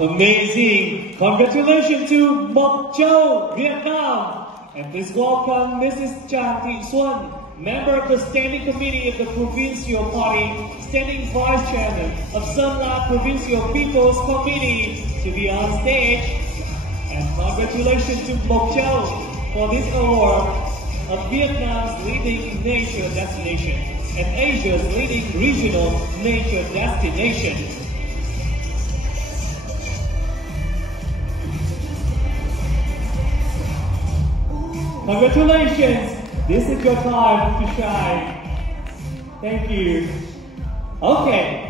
Amazing! Congratulations to Mộc Châu, Vietnam! And please welcome Mrs. Chan Thị Xuân, member of the Standing Committee of the Provincial Party, Standing Vice Chairman of Sơn La Provincial People's Committee, to be on stage. And congratulations to Mộc Châu for this award of Vietnam's leading nature destination and Asia's leading regional nature destination. Congratulations! This is your time to shine. Thank you. Okay.